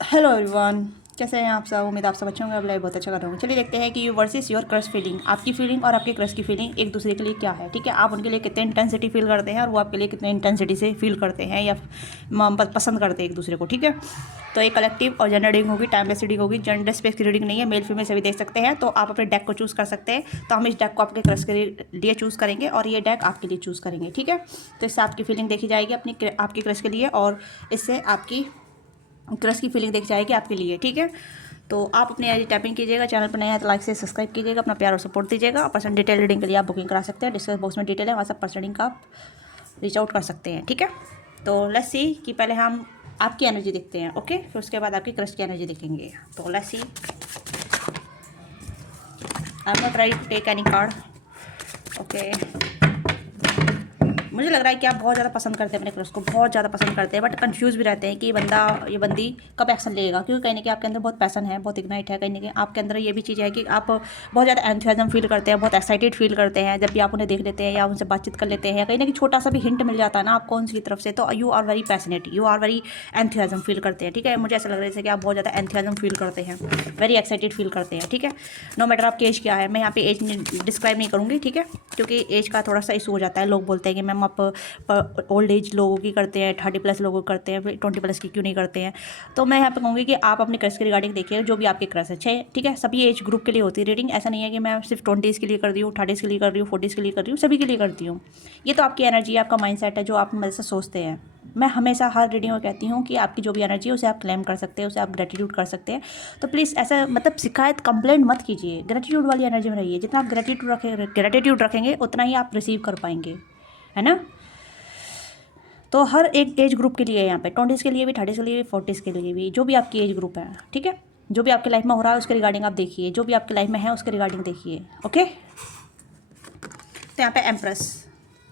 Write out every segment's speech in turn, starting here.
Hello everyone, कैसे हैं आप सब। उम्मीद आप सब अच्छे होंगे। अब लाइव बहुत अच्छा कर रहे होंगे। चलिए देखते हैं कि वर्सेस योर क्रश फीलिंग, आपकी फीलिंग और आपके क्रश की फीलिंग एक दूसरे के लिए क्या है। ठीक है, आप उनके लिए कितने इंटेंसिटी फील करते हैं और वो आपके लिए कितने इंटेंसिटी से फील करते हैं या पसंद करते हैं एक दूसरे को। ठीक है, तो एक कलेक्टिव और जेंडर रीडिंग होगी, टाइमलेस रीडिंग होगी। जेंडर स्पेस की रीडिंग नहीं है, मेल फीमेल सभी देख सकते हैं। तो आप अपने डेक को चूज़ कर सकते हैं। तो हम इस डेक को आपके क्रश के लिए चूज़ करेंगे और ये डेक आपके लिए चूज़ करेंगे। ठीक है, तो इससे आपकी फीलिंग देखी जाएगी अपनी आपके क्रश के लिए और इससे आपकी क्रश की फीलिंग देख जाएगी आपके लिए। ठीक है, तो आप अपनी आई टैपिंग कीजिएगा। चैनल पर नया है तो लाइक से सब्सक्राइब कीजिएगा। अपना प्यार और सपोर्ट दीजिएगा। पर्सनल डिटेल रीडिंग के लिए आप बुकिंग करा सकते हैं। डिस्क्रिप्शन बॉक्स में डिटेल है, वहाँ से पर्सनल रीडिंग का आप रीच आउट कर सकते हैं। ठीक है, तो लेट्स सी कि पहले हम आपकी एनर्जी देखते हैं। ओके, फिर उसके बाद आपकी क्रश की एनर्जी देखेंगे। तो let's see, I am not right to take any card. Okay, मुझे लग रहा है कि आप बहुत ज़्यादा पसंद करते हैं अपने क्रश को, बहुत ज़्यादा पसंद करते हैं, बट कंफ्यूज भी रहते हैं कि ये बंदी कब एक्शन लेगा। क्योंकि कहीं ना कहीं आपके अंदर बहुत पैसन है, बहुत इग्नाइट है। कहीं ना कहीं आपके अंदर ये भी चीज़ है कि आप बहुत ज़्यादा एंथुसियाज्म फील करते हैं, बहुत एक्साइटेड फील करते हैं जब भी आप उन्हें देख लेते हैं या उनसे बातचीत कर लेते हैं। कहीं ना कहीं छोटा सा भी हिंट मिल जाता है ना आपको उनकी तरफ से, तो you are very passionate, you are very enthusiasm feel करते हैं। ठीक है, मुझे ऐसा लग रहा है जैसे कि आप बहुत ज़्यादा एंथुसियाज्म फील करते हैं, वेरी एक्साइटेड फील करते हैं। ठीक है, नो मैटर आपकी एज क्या है, मैं यहाँ पे एज डिस्क्राइब नहीं करूँगी। ठीक है, क्योंकि एज का थोड़ा सा इशू हो जाता है। लोग बोलते हैं कि मैम आप ओल्ड एज लोगों की करते हैं, 30+ लोगों की करते हैं, फिर 20+ की क्यों नहीं करते हैं। तो मैं यहाँ पे कहूँगी कि आप अपने क्रश के रिगार्डिंग देखिए, जो भी आपके क्रश है। ठीक है, सभी एज ग्रुप के लिए होती है रीडिंग। ऐसा नहीं है कि मैं सिर्फ 20s के लिए कर रही हूँ, 30s के लिए कर रही हूँ, 40s के लिए कर रही हूँ, सभी के लिए करती हूँ। ये तो आपकी एनर्जी है, आपका माइंड है, जो आप मेरे से सोचते हैं। मैं हमेशा हर रीडिंग में कहती हूँ कि आपकी जो भी एनर्जी है उसे आप क्लेम कर सकते हैं, उसे आप ग्रेटिट्यूड कर सकते हैं। तो प्लीज़ ऐसा मतलब शिकायत कंप्लेंट मत कीजिए, ग्रेटिट्यूड वाली एनर्जी में रहिए। जितना आप ग्रेटिट्यूड रखेंगे उतना ही आप रिसीव कर पाएंगे, है ना। तो हर एक एज ग्रुप के लिए यहाँ पे 20s के लिए भी, 30s के लिए भी, 40s के लिए भी, जो भी आपकी एज ग्रुप है। ठीक है, जो भी आपकी लाइफ में हो रहा है उसके रिगार्डिंग आप देखिए, जो भी आपकी लाइफ में है उसके रिगार्डिंग देखिए। ओके, तो यहाँ पे एम्प्रेस,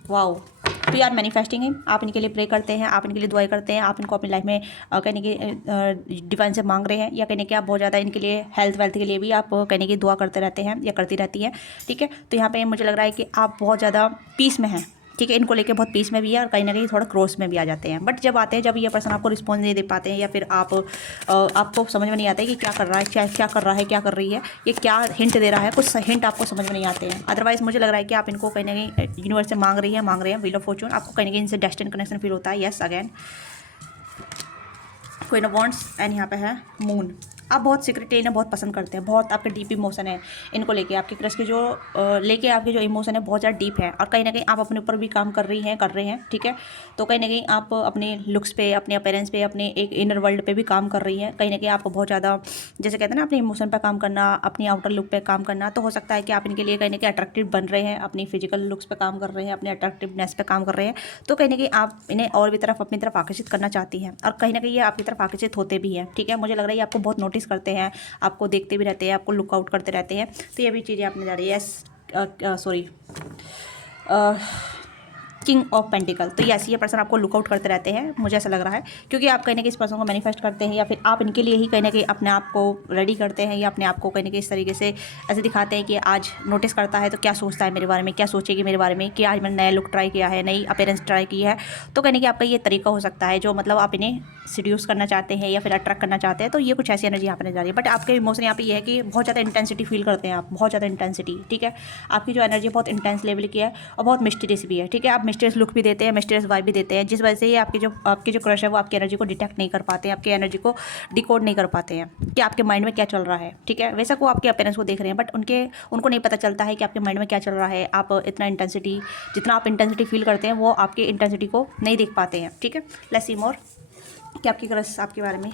वाओ, तो यार मैनिफेस्टिंग है। आप इनके लिए प्रे करते हैं, आप इनके लिए दुआएं करते हैं, आप इनको अपनी लाइफ में कहने की डिवाइन से मांग रहे हैं, या कहने कि आप बहुत ज़्यादा इनके लिए हेल्थ वेल्थ के लिए भी आप कहने की दुआ करते रहते हैं या करती रहती हैं। ठीक है, तो यहाँ पे मुझे लग रहा है कि आप बहुत ज़्यादा पीस में हैं। ठीक है, इनको लेके बहुत पीस में भी है और कहीं ना कहीं थोड़ा क्रॉस में भी आ जाते हैं। बट जब आते हैं, जब ये पर्सन आपको रिस्पॉन्स नहीं दे पाते हैं या फिर आपको समझ में नहीं आता है कि क्या कर रहा है, क्या कर रहा है, क्या कर रही है, ये क्या हिंट दे रहा है, कुछ हिंट आपको समझ में नहीं आते हैं। अदरवाइज मुझे लग रहा है कि आप इनको कहीं ना कहीं यूनिवर्स से मांग रही हैं व्हील ऑफ फॉर्चून। आपको कहीं ना कहीं इनसे डेस्टिनी कनेक्शन फील होता है। Yes, again queen of wands and यहाँ पे है मून। आप बहुत सीक्रेटली इन्हें बहुत पसंद करते हैं, बहुत आपके डीप इमोशन है इनको लेके। आपके क्रश के जो लेके आपके जो इमोशन है बहुत ज़्यादा डीप है और कहीं ना कहीं आप अपने ऊपर भी काम कर रहे हैं। ठीक है, तो कहीं ना कहीं आप अपने लुक्स पे, अपने अपीयरेंस पे, अपने एक इनर वर्ल्ड पे भी काम कर रही हैं। कहीं ना कहीं आपको बहुत ज़्यादा, जैसे कहते हैं ना, अपने इमोशन पर काम करना, अपनी आउटर लुक पे काम करना। तो हो सकता है कि आप इनके लिए कहीं ना कहीं अट्रैक्टिव बन रहे हैं, अपनी फिजिकल लुक्स पे काम कर रहे हैं, अपने अट्रैक्टिवनेस पे काम कर रहे हैं। तो कहीं ना कहीं आप इन्हें और भी तरफ अपनी तरफ आकर्षित करना चाहती हैं और कहीं ना कहीं ये आपकी तरफ आकर्षित होते भी हैं। ठीक है, मुझे लग रहा है ये आपको बहुत नोटिस करते हैं, आपको देखते भी रहते हैं, आपको लुकआउट करते रहते हैं। तो ये भी चीज़ें आपने जा रही है। Sorry, king of pentacle. तो यस, ये पर्सन आपको लुकआउट करते रहते हैं, मुझे ऐसा लग रहा है। क्योंकि आप कहीं ना कहीं इस पर्सन को मैनिफेस्ट करते हैं या फिर आप इनके लिए ही कहीं ना कहीं अपने आप को रेडी करते हैं या अपने आप को कहीं ना कहीं इस तरीके से ऐसे दिखाते हैं कि आज नोटिस करता है तो क्या सोचता है मेरे बारे में, क्या सोचेगी मेरे बारे में, कि आज मैंने नया लुक ट्राई किया है, नई अपीयरेंस ट्राई की है। तो कहीं ना कहीं आपका ये तरीका हो सकता है जो मतलब आप इन्हें सीड्यूस करना चाहते हैं या फिर अट्रैक्ट करना चाहते हैं। तो ये कुछ ऐसी एनर्जी यहाँ पर जा रही है। बट आपके इमोशन यहाँ पे ये है कि बहुत ज़्यादा इंटेंसिटी फील करते हैं आप, बहुत ज़्यादा इंटेंसिटी। ठीक है, आपकी जो एनर्जी बहुत इंटेंस लेवल की है और बहुत मिस्टीरियस भी है। ठीक है, आप मिस्टीरियस लुक भी देते हैं, मिस्टीरियस वाइब भी देते हैं, जिस वजह से ये आपकी जो क्रश है वो आपकी एनर्जी को डिटेक्ट नहीं कर पाते हैं, आपकी एनर्जी को डिकोड नहीं कर पाते हैं कि आपके माइंड में क्या चल रहा है। ठीक है, वैसा को आपके अपीयरेंस को देख रहे हैं बट उनको नहीं पता चलता है कि आपके माइंड में क्या चल रहा है। आप जितना आप इंटेंसिटी फील करते हैं वो आपकी इंटेंसिटी को नहीं देख पाते हैं। ठीक है, लेट्स सी मोर कि आपकी क्रश आपके बारे में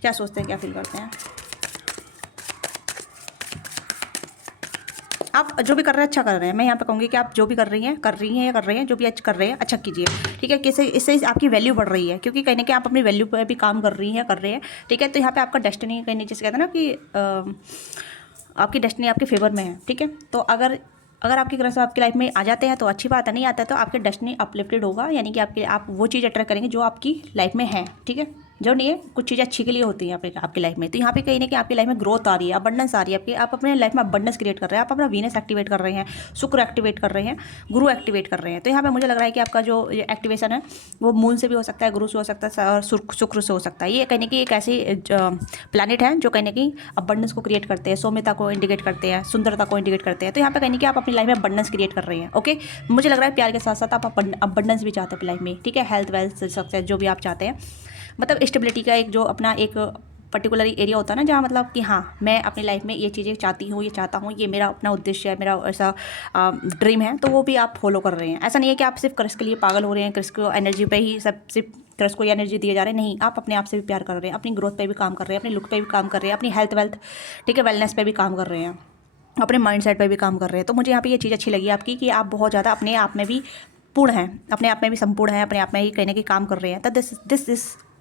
क्या सोचते हैं, क्या फील करते हैं। आप जो भी कर रहे हैं अच्छा कर रहे हैं। मैं यहाँ पे कहूँगी कि आप जो भी कर रही हैं, जो भी अच्छा कर रहे हैं अच्छा कीजिए। ठीक है, किसी इससे आपकी वैल्यू बढ़ रही है क्योंकि कहीं ना कहीं आप अपनी वैल्यू पर भी काम कर रहे हैं। ठीक है, तो यहाँ पे आपका डेस्टिनी कहीं जैसे कहते हैं ना कि आपकी डेस्टिनी आपके फेवर में है। ठीक है, तो अगर आपके क्रश आपकी लाइफ में आ जाते हैं तो अच्छी बात है, नहीं आता है तो आपकी डेस्टिनी अपलिफ्टेड होगा, यानी कि आप वो चीज़ अट्रैक्ट करेंगे जो आपकी लाइफ में है। ठीक है, जो नहीं है, कुछ चीज़ें अच्छी के लिए होती हैं आपकी लाइफ में। तो यहाँ पे कहीं ना कहीं आपकी लाइफ में ग्रोथ आ रही है, अबंडेंस आ रही है आपकी, आप अपने लाइफ में अबंडेंस क्रिएट कर रहे हैं, आप अपना वीनस एक्टिवेट कर रहे हैं, शुक्र एक्टिवेट कर रहे हैं, गुरु एक्टिवेट कर रहे हैं। तो यहाँ पे मुझे लग रहा है कि आपका जो एक्टिवेशन है वो मून से भी हो सकता है, गुरु से हो सकता है और शुक्र से हो सकता है। ये कहीं ना कहीं एक ऐसी प्लानिट है जो कहीं ना कहीं अबंडेंस को क्रिएट करते हैं, सौम्यता को इंडिकेट करते हैं, सुंदरता को इंडिकेट करते हैं। तो यहाँ पे कहीं ना कहीं आप अपनी लाइफ में अबंडेंस क्रिएट कर रहे हैं। ओके, मुझे लग रहा है प्यार के साथ साथ आप अबंडेंस भी चाहते हैं अपनी लाइफ में, ठीक है, हेल्थ वेल्थ सक्सेस जो भी आप चाहते हैं, मतलब स्टेबिलिटी का एक जो अपना एक पर्टिकुलर एरिया होता है ना, जहाँ मतलब कि हाँ मैं अपनी लाइफ में ये चीज़ें चाहती हूँ, ये चाहता हूँ, ये मेरा अपना उद्देश्य है, मेरा ऐसा ड्रीम है, तो वो भी आप फॉलो कर रहे हैं। ऐसा नहीं है कि आप सिर्फ क्रश के लिए पागल हो रहे हैं, क्रश को एनर्जी पे ही सब सिर्फ क्रश को एनर्जी दिए जा रहे हैं, नहीं, आप अपने आप से भी प्यार कर रहे हैं, अपनी ग्रोथ पे भी काम कर रहे हैं, अपने लुक पे भी काम कर रहे हैं, अपनी हेल्थ वेल्थ, ठीक है, वेलनेस पे भी काम कर रहे हैं, अपने माइंड सेट पे भी काम कर रहे हैं। तो मुझे यहाँ पे ये चीज़ अच्छी लगी आपकी कि आप बहुत ज़्यादा अपने आप में भी पूर्ण हैं, अपने आप में भी संपूर्ण हैं, अपने आप में ही कहीं ना कहीं काम कर रहे हैं। तो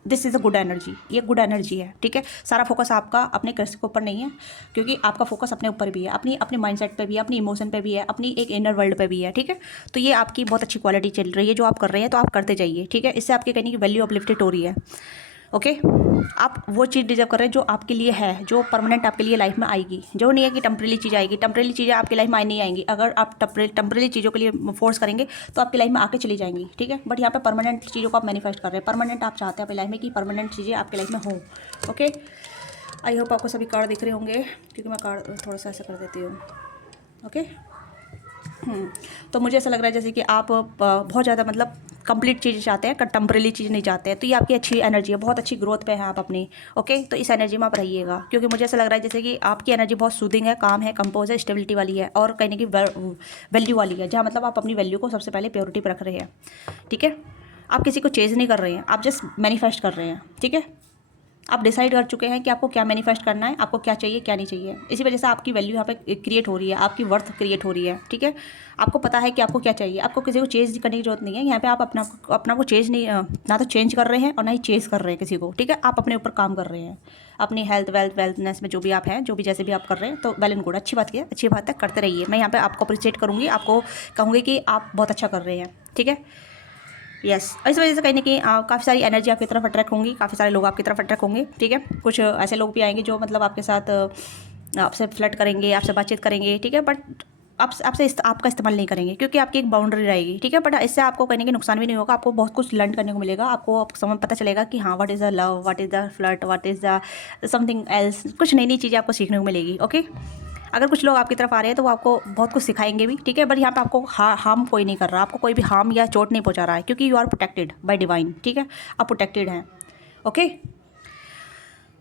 this is a good energy, ये गुड एनर्जी है, ठीक है। सारा फोकस आपका अपने कर्ज के ऊपर नहीं है, क्योंकि आपका फोकस अपने ऊपर भी है, अपनी माइंडसेट पे भी है, अपनी इमोशन पे भी है, अपनी एक इनर वर्ल्ड पे भी है, ठीक है। तो ये आपकी बहुत अच्छी क्वालिटी चल रही है जो आप कर रहे हैं, तो आप करते जाइए, ठीक है। इससे आपके कहने की वैल्यू अपलिफ्टेड हो रही है। ओके, आप वो चीज़ डिजर्व कर रहे हैं जो आपके लिए है, जो परमानेंट आपके लिए लाइफ में आएगी। जो नहीं है कि टेम्परेरी चीज़ आएगी, टेम्परेरी चीज़ें आपकी लाइफ में नहीं आएंगी। अगर आप टेम्परेरी चीज़ों के लिए फोर्स करेंगे तो आपकी लाइफ में आके चली जाएंगी, ठीक है। बट यहाँ पे परमानेंट चीज़ों को आप मैनिफेस्ट कर रहे हैं, परमानेंट आप चाहते हैं अपनी लाइफ में कि परमानेंट चीज़ें आपकी लाइफ में हों। ओके, आई होप आपको सभी कार्ड दिख रहे होंगे, क्योंकि मैं कार्ड थोड़ा सा ऐसा कर देती हूँ। ओके, तो मुझे ऐसा लग रहा है जैसे कि आप बहुत ज़्यादा मतलब कंप्लीट चीज़ चाहते हैं, टेम्परेरी चीज़ नहीं चाहते हैं। तो ये आपकी अच्छी एनर्जी है, बहुत अच्छी ग्रोथ पे हैं आप अपनी। ओके, तो इस एनर्जी में आप रहिएगा, क्योंकि मुझे ऐसा लग रहा है जैसे कि आपकी एनर्जी बहुत सूदिंग है, काम है, कंपोज है, स्टेबिलिटी वाली है, और कहीं ना कहीं वैल्यू वाली है, जहाँ मतलब आप अपनी वैल्यू को सबसे पहले प्योरिटी पर रख रहे हैं, ठीक है। आप किसी को चेज़ नहीं कर रहे हैं, आप जस्ट मैनिफेस्ट कर रहे हैं, ठीक है। आप डिसाइड कर चुके हैं कि आपको क्या मैनिफेस्ट करना है, आपको क्या चाहिए क्या नहीं चाहिए। इसी वजह से आपकी वैल्यू यहाँ पे क्रिएट हो रही है, आपकी वर्थ क्रिएट हो रही है, ठीक है। आपको पता है कि आपको क्या चाहिए, आपको किसी को चेंज करने की जरूरत नहीं है। यहाँ पे आप अपना को चेंज नहीं, ना तो चेंज कर रहे हैं और ना ही चेंज कर रहे हैं किसी को, ठीक है। आप अपने ऊपर काम कर रहे हैं, अपनी हेल्थ वेल्थनेस में जो भी आप हैं, जो भी जैसे भी आप कर रहे हैं, तो वेल एंड गुड, अच्छी बात है, अच्छी बात है, करते रहिए। मैं यहाँ पे आपको अप्रिशिएट करूँगी, आपको कहूँगी कि आप बहुत अच्छा कर रहे हैं, ठीक है। यस, इस वजह से कहीं ना कहीं काफ़ी सारी एनर्जी आपकी तरफ अट्रैक्ट होंगी, काफ़ी सारे लोग आपकी तरफ अट्रैक्ट होंगे, ठीक है। कुछ ऐसे लोग भी आएंगे जो मतलब आपके साथ आपसे फ्लर्ट करेंगे, आपसे बातचीत करेंगे, ठीक है, बट आपसे आपका इस्तेमाल नहीं करेंगे, क्योंकि आपकी एक बाउंड्री रहेगी, ठीक है। बट इससे आपको कहीं ना कहीं नुकसान भी नहीं होगा, आपको बहुत कुछ लर्न करने को मिलेगा, आपको समझ पता चलेगा कि हाँ, what is the love, what is the flirt, what is the something else, कुछ नई नई चीज़ें आपको सीखने को मिलेगी। ओके, अगर कुछ लोग आपकी तरफ आ रहे हैं तो वो आपको बहुत कुछ सिखाएंगे भी, ठीक है। बट यहाँ पे आपको हार्म कोई नहीं कर रहा, आपको कोई भी हार्म या चोट नहीं पहुँचा रहा है, क्योंकि you are protected by divine, ठीक है। आप प्रोटेक्टेड हैं। ओके,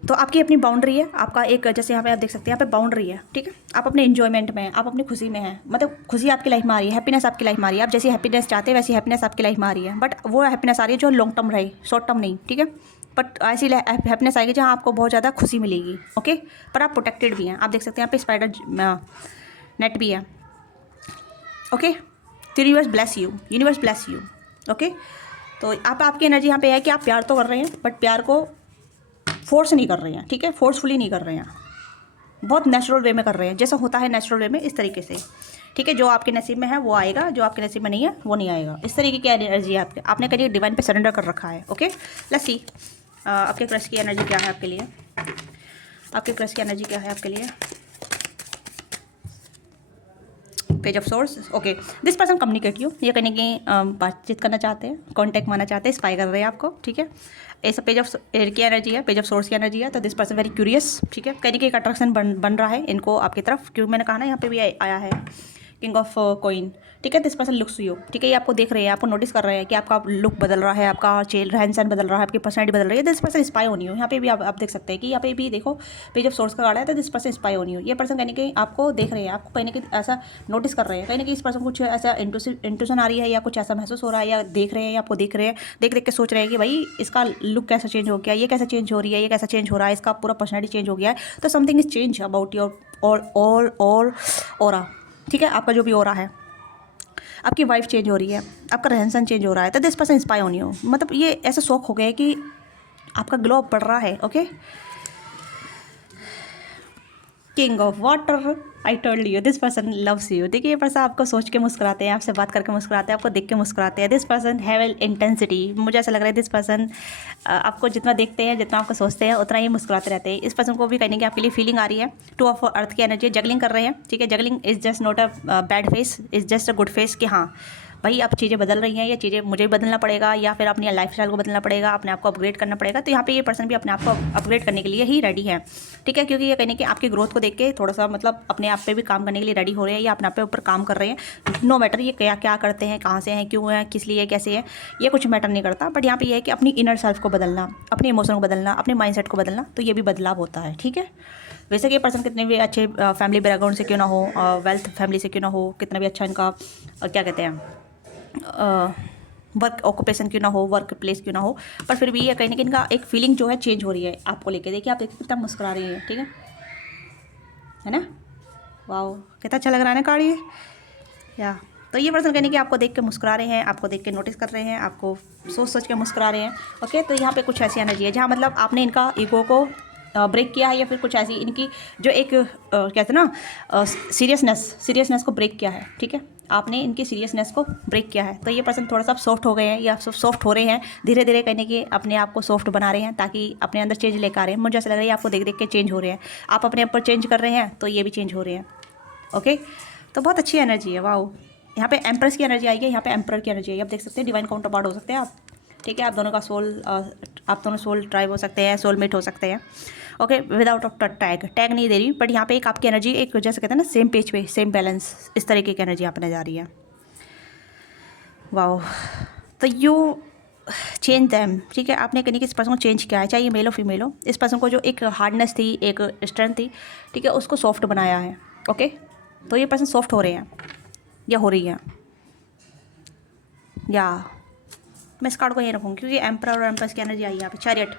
तो आपकी अपनी बाउंड्री है, आपका एक जैसे यहाँ पे आप देख सकते हैं, यहाँ पे बाउंड्री है, ठीक है। आप अपने एंजॉयमेंट में हैं, आप अपनी खुशी में हैं, मतलब खुशी आपकी लाइफ में आ रही है, हैप्पीनेस आपकी लाइफ में आ रही है। आप जैसी हैप्पीनेस चाहते हैं वैसी हैप्पीनेस आपकी लाइफ में आ रही है, बट वो हैप्पीनेस आ रही है जो लॉन्ग टर्म रहे, शॉर्ट टर्म नहीं, ठीक है। बट ऐसी हैप्पीनेस आएगी जहाँ आपको बहुत ज़्यादा खुशी मिलेगी। ओके, पर आप प्रोटेक्टेड भी हैं, आप देख सकते हैं यहाँ पे स्पाइडर नेट भी है। ओके, तो universe bless you, universe bless you. Okay, तो आपकी एनर्जी यहाँ पे है कि आप प्यार तो कर रहे हैं, बट प्यार को फोर्स नहीं कर रहे हैं, ठीक है, फोर्सफुली नहीं कर रहे हैं, बहुत नेचुरल वे में कर रहे हैं, जैसा होता है नेचुरल वे में, इस तरीके से, ठीक है। जो आपके नसीब में है वो आएगा, जो आपके नसीब में नहीं है वो नहीं आएगा। इस तरीके की एनर्जी है आपने कहीं डिवाइन पे सरेंडर कर रखा है। ओके, लेट्स सी आपके क्रश की एनर्जी क्या है आपके लिए, आपके क्रश की एनर्जी क्या है आपके लिए। Page of source. Okay, this person communicate you, ये कहीं कहीं बातचीत करना चाहते हैं, कांटेक्ट माना चाहते हैं, स्पाई कर रहे हैं आपको, ठीक है। ऐसा पेज ऑफ एयर की एनर्जी है, पेज ऑफ सोर्स की एनर्जी है। तो दिस पर्सन वेरी क्यूरियस, ठीक है, कहीं एक अट्रैक्शन बन रहा है इनको आपकी तरफ, क्योंकि मैंने कहा ना यहाँ पे भी आया है किंग ऑफ कॉइन, ठीक है। दिस पर्सन लुक्स यू, ठीक है, ये आपको देख रहे हैं, आपको नोटिस कर रहे हैं कि आपका लुक बदल रहा है, आपका रहन सहन बदल रहा है, आपकी पर्सनैलिटी बदल रही है। दिस पर्सन स्पाई होनी हो, यहाँ पे भी आप देख सकते हैं कि यहाँ पे भी देखो पेज ऑफ सोर्स का कार्ड है, तो दिस पर्सन स्पाई होनी हो। ये पर्सन कहीं ना कहीं आपको देख रहे हैं, आपको कहीं ना कहीं ऐसा नोटिस कर रहे हैं, कहीं ना कहीं इस पर्सन कुछ ऐसा इंट्यूशन आ रही है, या कुछ ऐसा महसूस हो रहा है, या देख रहे हैं, या आपको देख रहे हैं, देख देख के सोच रहे हैं कि भाई इसका लुक कैसा चेंज हो गया, ये कैसा चेंज हो रही है, ये कैसा चेंज हो रहा है, इसका पूरा पर्सनैलिटी चेंज हो गया है। तो something is change about your aura, ठीक है, आपका जो भी ऑरा है, आपकी वाइफ चेंज हो रही है, आपका रहन सहन चेंज हो रहा है। तो दिस पर्सन इंस्पायर होनी हो, मतलब ये ऐसा शौक हो गया है कि आपका ग्लो अप बढ़ रहा है। Okay, king of water, I told you this person loves you. देखिए ये पर्सन आपको सोच के मुस्कुराते हैं, आपसे बात करके मुस्कुराते हैं, आपको देख के मुस्कुराते हैं। दिस पर्सन हैव इंटेंसिटी, मुझे ऐसा लग रहा है दिस पर्सन आपको जितना देखते हैं, जितना आपको सोचते हैं, उतना ही मुस्कुराते रहते हैं। इस पर्सन को भी कहने की आपके लिए फीलिंग आ रही है। टू ऑफ अर्थ की एनर्जी, जगलिंग कर रहे हैं, ठीक है। Juggling is just not a bad face, is just a good face कि हाँ भाई अब चीज़ें बदल रही हैं, ये चीज़ें मुझे भी बदलना पड़ेगा या फिर अपनी लाइफस्टाइल को बदलना पड़ेगा, अपने आप को अपग्रेड करना पड़ेगा। तो यहाँ पे ये पर्सन भी अपने आप को अपग्रेड करने के लिए ही रेडी है, ठीक है। क्योंकि ये कहने कि आपकी ग्रोथ को देख के थोड़ा सा मतलब अपने आप पे भी काम करने के लिए रेडी हो रहे हैं या अपने आप पे ऊपर काम कर रहे हैं। नो मैटर ये क्या क्या करते हैं, कहाँ से हैं, क्यों हैं, किस लिए, कैसे है, ये कुछ मैटर नहीं करता। बट यहाँ पे ये है कि अपनी इनर सेल्फ को बदलना, अपने इमोशन को बदलना, अपने माइंडसेट को बदलना, तो ये भी बदलाव होता है, ठीक है। वैसे कि ये पर्सन कितने भी अच्छे फैमिली बैकग्राउंड से क्यों ना हो, वेल्थ फैमिली से क्यों ना हो, कितना भी अच्छा इनका क्या कहते हैं वर्क ऑक्यूपेशन क्यों ना हो, वर्क प्लेस क्यों ना हो, पर फिर भी ये कहीं ना कहीं इनका एक फीलिंग जो है चेंज हो रही है आपको लेके। देखिए आप देखिए कितना मुस्कुरा रही है, ठीक है ना। वाओ कितना अच्छा लग रहा है ना कार्ड ये, या तो ये पर्सन कहने कि आपको देख के मुस्कुरा रहे हैं, आपको देख के नोटिस कर रहे हैं, आपको सोच सोच के मुस्कुरा रहे हैं। ओके, तो यहाँ पे कुछ ऐसी एनर्जी है जहाँ मतलब आपने इनका ईगो को ब्रेक किया है या फिर कुछ ऐसी इनकी जो एक कहते हैं ना सीरियसनेस को ब्रेक किया है, ठीक है। आपने इनकी सीरियसनेस को ब्रेक किया है, तो ये पर्सन थोड़ा सा सॉफ्ट हो गए हैं या सॉफ्ट हो रहे हैं, धीरे धीरे कहने के अपने आप को सॉफ्ट बना रहे हैं ताकि अपने अंदर चेंज लेकर आ रहे हैं। मुझे ऐसा लग रहा है आपको देख देख के चेंज हो रहे हैं, आप अपने ऊपर चेंज कर रहे हैं तो ये भी चेंज हो रहे हैं। ओके, तो बहुत अच्छी एनर्जी है। वाओ, यहाँ पे एम्प्रेस की एनर्जी आई है, यहाँ पे एम्पर की एनर्जी आई है। आप देख सकते हैं डिवाइन काउंटर पार्ट हो सकते हैं आप, ठीक है। आप दोनों का आप दोनों सोल ट्राइब हो सकते हैं, सोलमेट हो सकते हैं। ओके, विदाउट ऑफ टैग नहीं दे रही, बट यहाँ पे एक आपकी एनर्जी एक जैसे कहते हैं ना सेम पेज पे सेम बैलेंस, इस तरीके की एनर्जी आपने जा रही है। वाओ, तो यू चेंज दैम, ठीक है। आपने कहीं किस पर्सन को चेंज किया है, चाहे ये मेल हो फीमेल हो। इस पर्सन को जो एक हार्डनेस थी, एक स्ट्रेंथ थी, ठीक है, उसको सॉफ्ट बनाया है। ओके, तो ये पर्सन सॉफ्ट हो रहे हैं या हो रही है, या मैं इस कार्ड को ये रखूँगी क्योंकि एम्पर और एम्प्रेस की एनर्जी आई है यहाँ पे। चैरियट,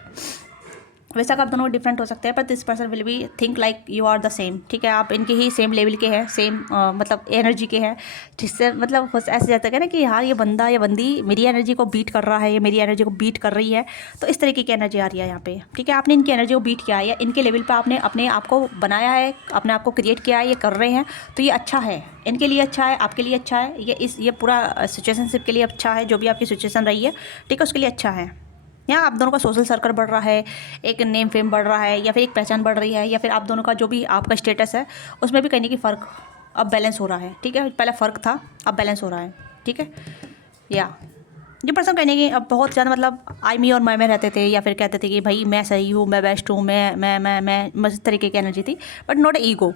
वैसा आप दोनों डिफरेंट हो सकते हैं, पर this person will be think like you are the same, ठीक है। आप इनके ही सेम लेवल के हैं, सेम मतलब एनर्जी के हैं, जिससे मतलब ऐसे जाता है ना कि यार ये बंदा या बंदी मेरी एनर्जी को बीट कर रहा है, ये मेरी एनर्जी को बीट कर रही है। तो इस तरीके की एनर्जी आ रही है यहाँ पे, ठीक है। आपने इनकी एनर्जी को बीट किया है या इनके लेवल पर आपने अपने आप को बनाया है, अपने आप को क्रिएट किया है, ये कर रहे हैं, तो ये अच्छा है, इनके लिए अच्छा है, आपके लिए अच्छा है, ये पूरा सिचुएशनशिप के लिए अच्छा है, जो भी आपकी सिचुएशन रही है, ठीक है, उसके लिए अच्छा है। यहाँ आप दोनों का सोशल सर्कल बढ़ रहा है, एक नेम फेम बढ़ रहा है, या फिर एक पहचान बढ़ रही है, या फिर आप दोनों का जो भी आपका स्टेटस है उसमें भी कहने की फ़र्क अब बैलेंस हो रहा है, ठीक है। पहले फ़र्क था, अब बैलेंस हो रहा है, ठीक है। या ये पर्सन कहने की अब बहुत ज़्यादा मतलब आई मी और मैं रहते थे, या फिर कहते थे कि भाई मैं सही हूँ, मैं बेस्ट हूँ, मैं इस तरीके की एनर्जी थी, बट नॉट ईगो।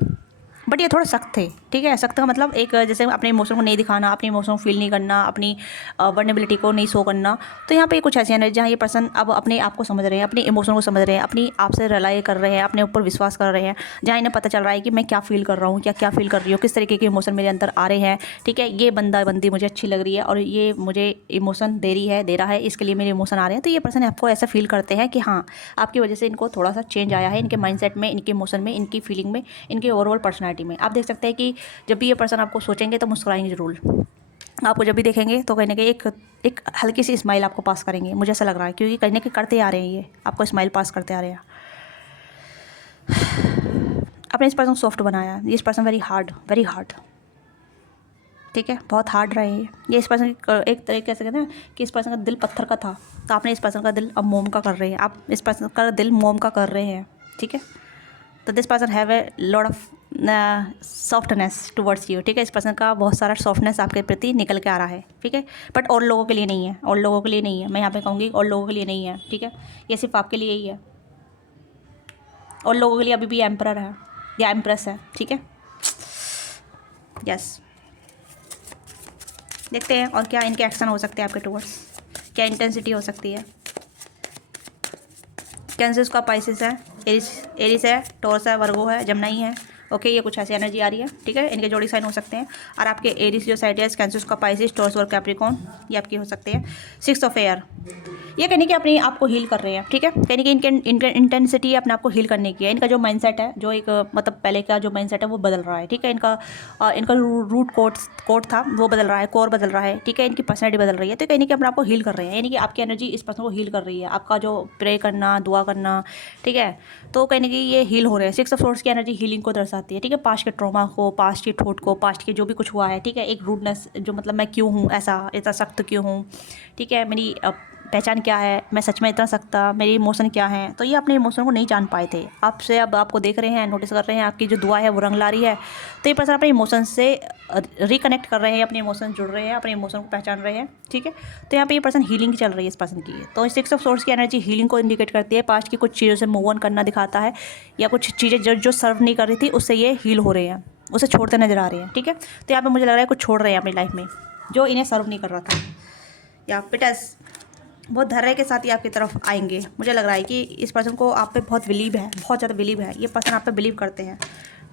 बट ये थोड़ा सख्त थे, ठीक है। सख्त का मतलब एक जैसे अपने इमोशन को नहीं दिखाना, अपने इमोशन को फील नहीं करना, अपनी वर्नेबिलिटी को नहीं शो करना। तो यहाँ पे कुछ ऐसी एनर्जी जहाँ ये पर्सन अब अपने आप को समझ रहे हैं, अपने इमोशन को समझ रहे हैं, अपनी आप से रिलाई कर रहे हैं, अपने ऊपर विश्वास कर रहे हैं, जहाँ इन्हें पता चल रहा है कि मैं क्या फील कर रहा हूँ, क्या फील कर रही हूँ, किस तरीके के इमोशन मेरे अंदर आ रहे हैं, ठीक है। ये बंदी मुझे अच्छी लग रही है और ये मुझे इमोशन दे रहा है, इसके लिए मेरे इमोशन आ रहे हैं। तो ये पर्सन आपको ऐसा फील करते हैं कि हाँ आपकी वजह से इनको थोड़ा सा चेंज आया है, इनके माइंडसेट में, इनके इमोशन में, इनकी फीलिंग में, इनके ओवरऑल पर्सनैलिटी में। आप देख सकते हैं कि जब भी ये पर्सन आपको सोचेंगे तो मुस्कुराएंगे जरूर, आपको जब भी देखेंगे तो कहीं ना कहीं एक हल्की सी स्माइल आपको पास करेंगे, मुझे ऐसा लग रहा है, क्योंकि कहीं ना कहीं करते आ रहे हैं, ये आपको स्माइल पास करते आ रहे हैं। आपने इस पर्सन को सॉफ्ट बनाया, इस पर्सन वेरी हार्ड, ठीक है, बहुत हार्ड रहे हैं ये। इस पर्सन एक तरीके से कहते हैं कि इस पर्सन का दिल पत्थर का था, तो आपने इस पर्सन का दिल अब मोम का कर रहे हैं, आप इस पर्सन का दिल मोम का कर रहे हैं, ठीक है। तो this person have a lot of softness towards you, ठीक है। इस पर्सन का बहुत सारा सॉफ्टनेस आपके प्रति निकल के आ रहा है, ठीक है। बट और लोगों के लिए नहीं है, और लोगों के लिए नहीं है, मैं यहाँ पे कहूँगी और लोगों के लिए नहीं है, ठीक है। ये सिर्फ आपके लिए ही है, और लोगों के लिए अभी भी एम्परर है या एम्प्रेस है, ठीक है। यस, देखते हैं और क्या इनके एक्शन हो सकते हैं आपके टुवर्ड्स, क्या इंटेंसिटी हो सकती है। कैंसर का पाइसिस है, एरिस है, टॉरस है, वर्गो है, जमनाई है। ओके, ये कुछ ऐसी एनर्जी आ रही है, ठीक है। इनके जोड़ी साइन हो सकते हैं, और आपके एरिस जो साइड है, कैंसर का पाइसिस, टॉरस और कैप्रिकॉर्न, ये आपके हो सकते हैं। 6 ऑफ एयर, ये कहने कि अपने आप को हील कर रहे हैं, ठीक है। कहने कि इनके इंटेंसिटी अपने आप को हील करने की है। इनका जो माइंडसेट है, जो एक मतलब पहले का जो माइंडसेट है वो बदल रहा है, ठीक है। इनका रूट कोड था वो बदल रहा है, कोर बदल रहा है, ठीक है। इनकी पर्सनैलिटी बदल रही है, तो कहने कि अपने आप को हील कर रहे हैं, यानी कि आपकी एनर्जी इस पर्सन को हील कर रही है। आपका जो प्रे करना, दुआ करना, ठीक है, तो कहने कि ये हील हो रहे हैं। 6 ऑफ सोर्ड्स की एनर्जी हीलिंग को दर्शाती है, ठीक है। पास्ट के ट्रॉमा को, पास्ट की ठोट को, पास्ट के जो भी कुछ हुआ है, ठीक है। एक रूडनेस, जो मतलब मैं क्यों हूँ ऐसा, इतना सख्त क्यों हूँ, ठीक है। मेरी पहचान क्या है, मैं सच में इतना सकता, मेरे इमोशन क्या हैं, तो ये अपने इमोशन को नहीं जान पाए थे। आपसे अब आपको देख रहे हैं, नोटिस कर रहे हैं, आपकी जो दुआ है वो रंग ला रही है। तो ये पर्सन अपने इमोशन से रिकनेक्ट कर रहे हैं, अपने इमोशन जुड़ रहे हैं, अपने इमोशन को पहचान रहे हैं, ठीक है। तो यहाँ पे ये पर्सन हीलिंग चल रही है इस पर्सन की। तो 6 ऑफ सोर्ड्स की एनर्जी हीलिंग को इंडिकेट करती है। पास्ट की कुछ चीज़ों से मूव ऑन करना दिखाता है, या कुछ चीज़ें जो सर्व नहीं कर रही थी उससे ये हील हो रहे हैं, उसे छोड़ते नजर आ रहे हैं, ठीक है। तो यहाँ पे मुझे लग रहा है कुछ छोड़ रहे हैं अपनी लाइफ में जो इन्हें सर्व नहीं कर रहा था। या पिटस बहुत धैर्य के साथ ही आपकी तरफ आएंगे। मुझे लग रहा है कि इस पर्सन को आप पे बहुत बिलीव है, बहुत ज़्यादा बिलीव है। ये पर्सन आप पे बिलीव करते हैं,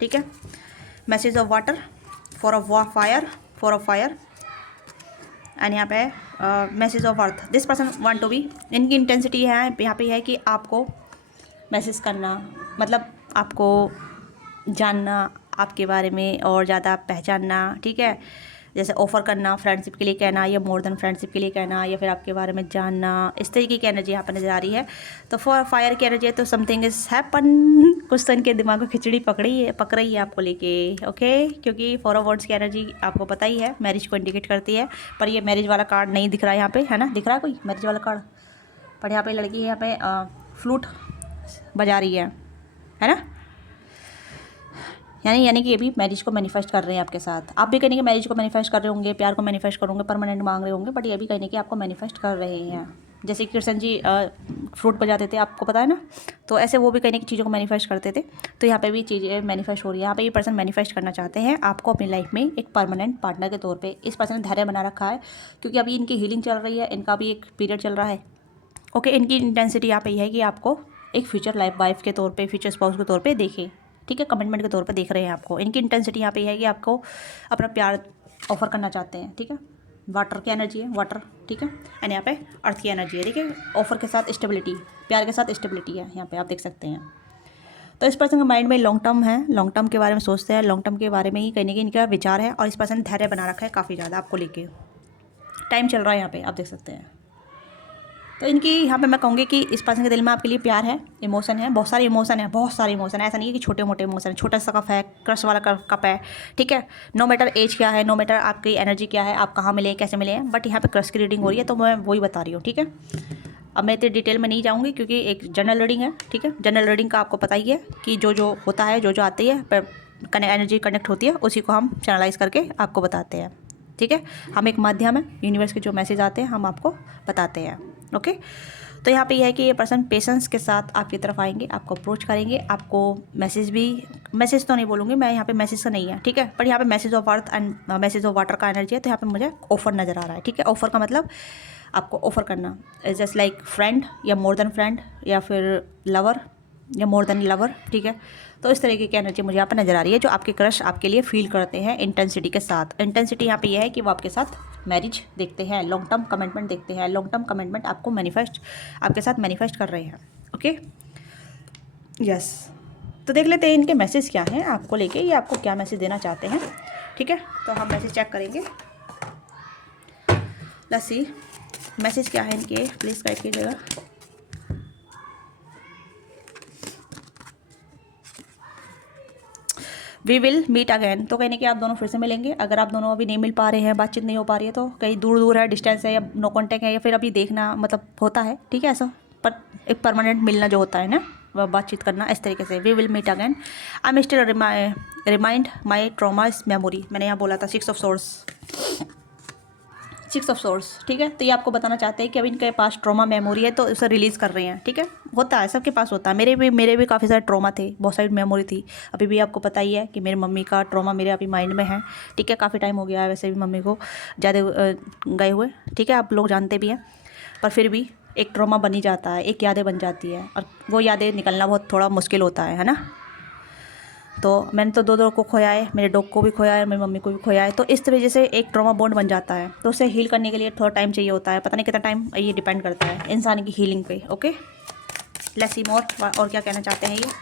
ठीक है। Message of water, 4 of fire, 4 of fire, and यहाँ पे message of earth. This person want to be, इनकी इंटेंसिटी है यहाँ पे है कि आपको मैसेज करना, मतलब आपको जानना, आपके बारे में और ज़्यादा पहचानना, ठीक है। जैसे ऑफ़र करना, फ्रेंडशिप के लिए कहना, या मोर देन फ्रेंडशिप के लिए कहना, या फिर आपके बारे में जानना, इस तरीके की एनर्जी यहाँ पर नज़र आ रही है। तो फॉर फायर की एनर्जी है, तो समथिंग इज़ हैपन, कुछ तो इनके दिमाग को खिचड़ी पक रही है आपको लेके, ओके। क्योंकि 4 ऑफ वर्ड्स की एनर्जी आपको पता ही है, मैरिज को इंडिकेट करती है। पर ये मैरिज वाला कार्ड नहीं दिख रहा है यहाँ पे, है ना, दिख रहा है कोई मैरिज वाला कार्ड? पर यहाँ पे लड़की यहाँ पे फ्लूट बजा रही है ना। यानी कि ये भी मैरिज को मैनिफेस्ट कर रहे हैं आपके साथ। आप भी कहने के मैरिज को मैनिफेस्ट कर रहे होंगे, प्यार को मैनिफेस्ट करोगे, परमानेंट मांग रहे होंगे, बट ये भी कहने कि आपको मैनिफेस्ट कर रहे हैं। जैसे कृष्ण जी फ्रूट बजाते थे, आपको पता है ना, तो ऐसे वो भी कहने की चीज़ों को मैनिफेस्ट करते थे। तो यहाँ पे भी चीज़ें मैनिफेस्ट हो रही है। यहाँ पे ये पर्सन मैनिफेस्ट करना चाहते हैं आपको अपनी लाइफ में एक परमानेंट पार्टनर के तौर पे। इस पर्सन ने धैर्य बना रखा है, क्योंकि अभी इनकी हीलिंग चल रही है, इनका भी एक पीरियड चल रहा है, ओके। इनकी इंटेंसिटी यहाँ पे ये है कि आपको एक फ्यूचर वाइफ के तौर पे, फ्यूचर स्पाउस के तौर पे देखें, ठीक है, कमिटमेंट के तौर पे देख रहे हैं आपको। इनकी इंटेंसिटी यहाँ पे है कि आपको अपना प्यार ऑफर करना चाहते हैं, ठीक है। वाटर की एनर्जी है, वाटर, ठीक है। एंड यहाँ पे अर्थ की एनर्जी है, ठीक है। ऑफर के साथ स्टेबिलिटी, प्यार के साथ स्टेबिलिटी है यहाँ पे, आप देख सकते हैं। तो इस पर्सन के माइंड में लॉन्ग टर्म है, लॉन्ग टर्म के बारे में सोचते हैं, लॉन्ग टर्म के बारे में ही कहने की इनका विचार है। और इस पर्सन ने धैर्य बना रखा है काफ़ी ज़्यादा आपको लेके, टाइम चल रहा है यहाँ पे, आप देख सकते हैं। तो इनकी यहाँ पे मैं कहूँगी कि इस पर्सन के दिल में आपके लिए प्यार है, इमोशन है, बहुत सारे इमोशन है, बहुत सारे इमोशन है। ऐसा नहीं है कि छोटे मोटे इमोशन है, छोटा सा कप है, क्रश वाला कप है, ठीक है। नो मैटर एज क्या है, नो मैटर आपकी एनर्जी क्या है, आप कहाँ मिले, कैसे मिले हैं, बट यहाँ पे क्रश की रीडिंग हो रही है, तो मैं वही बता रही हूँ, ठीक है। अब मैं इतनी डिटेल में नहीं जाऊँगी, क्योंकि एक जनरल रीडिंग है, ठीक है। जनरल रीडिंग का आपको पता ही है कि जो होता है, जो आती है, पर एनर्जी कनेक्ट होती है, उसी को हम चैनलाइज करके आपको बताते हैं, ठीक है। हम एक माध्यम है, यूनिवर्स के जो मैसेज आते हैं हम आपको बताते हैं, ओके। तो यहाँ पे यह है कि ये पर्सन पेशेंस के साथ आपकी तरफ आएंगे, आपको अप्रोच करेंगे, आपको मैसेज तो नहीं बोलूँगी मैं, यहाँ पे मैसेज का नहीं है, ठीक है। पर यहाँ पे message of earth and message of water का एनर्जी है। तो यहाँ पे मुझे ऑफर नज़र आ रहा है, ठीक है। ऑफर का मतलब आपको ऑफर करना, जस्ट लाइक फ्रेंड, या मोर देन फ्रेंड, या फिर लवर, या मोर देन लवर, ठीक है। तो इस तरीके की एनर्जी मुझे यहाँ पर नज़र आ रही है, जो आपके क्रश आपके लिए फील करते हैं इंटेंसिटी के साथ। इंटेंसिटी यहाँ पे यह है कि वो आपके साथ मैरिज देखते हैं, लॉन्ग टर्म कमिटमेंट देखते हैं, लॉन्ग टर्म कमिटमेंट आपको आपके साथ मैनिफेस्ट कर रहे हैं, ओके, यस। तो देख लेते हैं इनके मैसेज क्या हैं आपको लेके, ये आपको क्या मैसेज देना चाहते हैं, ठीक है। तो हम मैसेज चेक करेंगे, लेट्स सी मैसेज क्या है इनके, प्लीज़ गाइड कीजिएगा। वी विल मीट अगैन, तो कहने कि आप दोनों फिर से मिलेंगे। अगर आप दोनों अभी नहीं मिल पा रहे हैं, बातचीत नहीं हो पा रही है, तो कहीं दूर दूर है, डिस्टेंस है, या नो कॉन्टैक्ट है, या फिर अभी देखना मतलब होता है, ठीक है, ऐसा। पर एक परमानेंट मिलना जो होता है ना, वह बातचीत करना, इस तरीके से। We will meet again, I am still remind my trauma memory, मैंने यहाँ बोला था 6 ऑफ सोर्ड्स, 6 ऑफ सोर्ड्स, ठीक है। तो ये आपको बताना चाहते हैं कि अभी इनके पास ट्रॉमा मेमोरी है, तो उसे रिलीज़ कर रहे हैं, ठीक है। होता है, सबके पास होता है, मेरे भी काफ़ी सारे ट्रॉमा थे, बहुत सारी मेमोरी थी। अभी भी आपको पता ही है कि मेरी मम्मी का ट्रॉमा मेरे अभी माइंड में है, ठीक है। काफ़ी टाइम हो गया है वैसे भी मम्मी को ज़्यादा गए हुए, ठीक है, आप लोग जानते भी हैं। पर फिर भी एक ट्रॉमा बन ही जाता है, एक यादें बन जाती है, और वो यादें निकलना बहुत थोड़ा मुश्किल होता है ना। तो मैंने तो दो को खोया है, मेरे डॉग को भी खोया है, मेरी मम्मी को भी खोया है। तो इस तरीके से एक ट्रॉमा बॉन्ड बन जाता है। तो उसे हील करने के लिए थोड़ा टाइम चाहिए होता है, पता नहीं कितना टाइम, ये डिपेंड करता है इंसान की हीलिंग पे। ओके, लेट्स सी मोर। और क्या कहना चाहते हैं ये?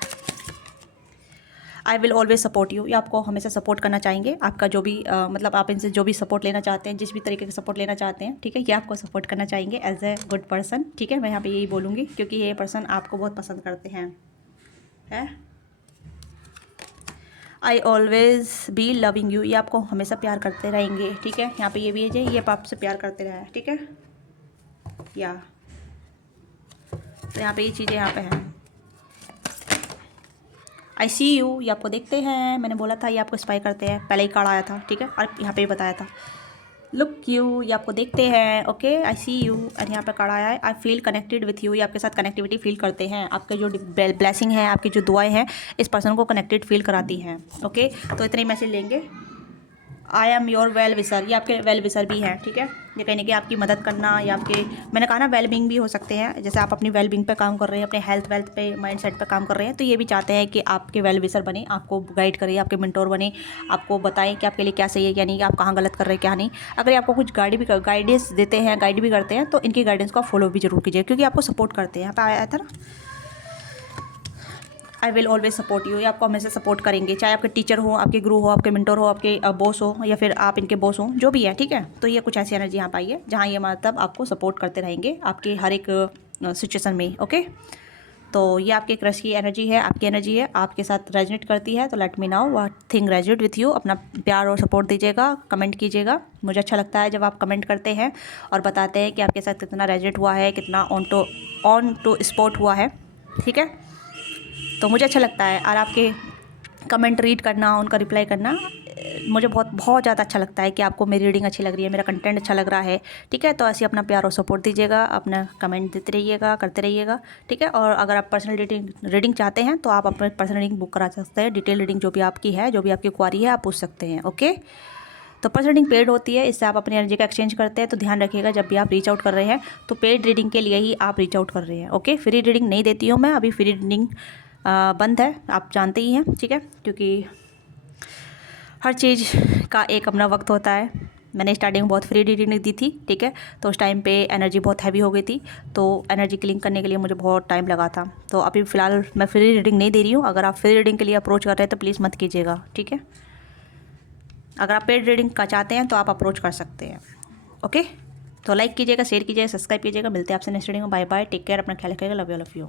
I will always support you, ये आपको हमेशा सपोर्ट करना चाहेंगे। आपका जो भी मतलब आप इनसे जो भी सपोर्ट लेना चाहते हैं, जिस भी तरीके का सपोर्ट लेना चाहते हैं, ठीक है, ये आपको सपोर्ट करना चाहेंगे एज ए गुड पर्सन। ठीक है, मैं यहाँ पे यही बोलूँगी क्योंकि ये पर्सन आपको बहुत पसंद करते हैं। है I always be loving you, ये आपको हमेशा प्यार करते रहेंगे। ठीक है, यहाँ पे ये भी है, ये आपसे प्यार करते रहे। ठीक है, या तो यहाँ पे ये चीज़ें यहाँ पे हैं। आई सी यू, ये आपको देखते हैं, मैंने बोला था ये आपको स्पाई करते हैं, पहले ही कार्ड आया था। ठीक है, और यहाँ पे भी बताया था। लुक यू, ये आपको देखते हैं। ओके, आई सी यू, और यहाँ पे कार्ड आया है I feel connected with you, ये आपके साथ कनेक्टिविटी फील करते हैं। आपके जो ब्लेसिंग है, आपकी जो दुआएं हैं, इस पर्सन को कनेक्टेड फील कराती हैं। ओके, तो इतने मैसेज लेंगे। I am your well wisher, ये आपके वेल विशर भी हैं। ठीक है, ये कहने की आपकी मदद करना या आपके, मैंने कहा ना, वेल बींग भी हो सकते हैं। जैसे आप अपनी वेल बींग पे काम कर रहे हैं, अपने हेल्थ वेल्थ पे, माइंड सेट पे काम कर रहे हैं, तो ये भी चाहते हैं कि आपके वेल विशर बने, आपको गाइड करे, आपके मेंटोर बने, आपको बताएं कि आपके लिए क्या सही है क्या नहीं, कि आप कहाँ गलत कर रहे हैं क्या नहीं। अगर आपको कुछ गाइडेंस देते हैं, गाइड भी करते हैं, तो इनकी गाइडेंस को आप फॉलो भी जरूर कीजिए क्योंकि आपको सपोर्ट करते हैं। यहाँ पे आया था ना, I will always support you, ये आपको हमेशा सपोर्ट करेंगे, चाहे आपके टीचर हो, आपके गुरु हो, आपके मेंटर हो, आपके बॉस हो, या फिर आप इनके बॉस हो, जो भी है। ठीक है, तो ये कुछ ऐसी एनर्जी यहाँ पाई है जहाँ ये मतलब आपको सपोर्ट करते रहेंगे आपके हर एक सिचुएशन में। ओके, तो ये आपके क्रश की एनर्जी है, आपकी एनर्जी है, आपके साथ रेजोनेट करती है। तो let me now what thing resonate with you. अपना प्यार और सपोर्ट दीजिएगा, कमेंट कीजिएगा। मुझे अच्छा लगता है जब आप कमेंट करते हैं और बताते हैं कि आपके साथ कितना रेजोनेट हुआ है, कितना ऑन टू स्पॉट हुआ है। ठीक है, तो मुझे अच्छा लगता है। और आपके कमेंट रीड करना, उनका रिप्लाई करना मुझे बहुत ज़्यादा अच्छा लगता है कि आपको मेरी रीडिंग अच्छी लग रही है, मेरा कंटेंट अच्छा लग रहा है। ठीक है, तो ऐसे अपना प्यार और सपोर्ट दीजिएगा, अपना कमेंट देते रहिएगा, करते रहिएगा। ठीक है, और अगर आप पर्सनल रीडिंग चाहते हैं तो आप अपने पर्सनल रीडिंग बुक करा सकते हैं। डिटेल रीडिंग जो भी आपकी है, जो भी आपकी क्वारी है, आप पूछ सकते हैं। ओके, तो पर्सनल रीडिंग पेड होती है, इससे आप अपनी एनर्जी का एक्सचेंज करते हैं। तो ध्यान रखिएगा जब भी आप रीच आउट कर रहे हैं तो पेड रीडिंग के लिए ही आप रीच आउट कर रहे हैं। ओके, फ्री रीडिंग नहीं देती हूँ मैं, अभी फ्री रीडिंग बंद है, आप जानते ही हैं। ठीक है, क्योंकि हर चीज़ का एक अपना वक्त होता है। मैंने स्टार्टिंग में बहुत फ्री रीडिंग दी थी। ठीक है, तो उस टाइम पे एनर्जी बहुत हैवी हो गई थी, तो एनर्जी क्लीन करने के लिए मुझे बहुत टाइम लगा था। तो अभी फ़िलहाल मैं फ्री रीडिंग नहीं दे रही हूँ। अगर आप फ्री रीडिंग के लिए अप्रोच कर रहे हैं तो प्लीज़ मत कीजिएगा। ठीक है, अगर आप पेड रीडिंग का चाहते हैं तो आप अप्रोच कर सकते हैं। ओके, तो लाइक कीजिएगा, शेयर कीजिएगा, सब्सक्राइब कीजिएगा। मिलते हैं आपसे नेक्स्ट वीडियो में। बाय बाय, टेक केयर, अपना ख्याल रखिएगा। Love you, love you.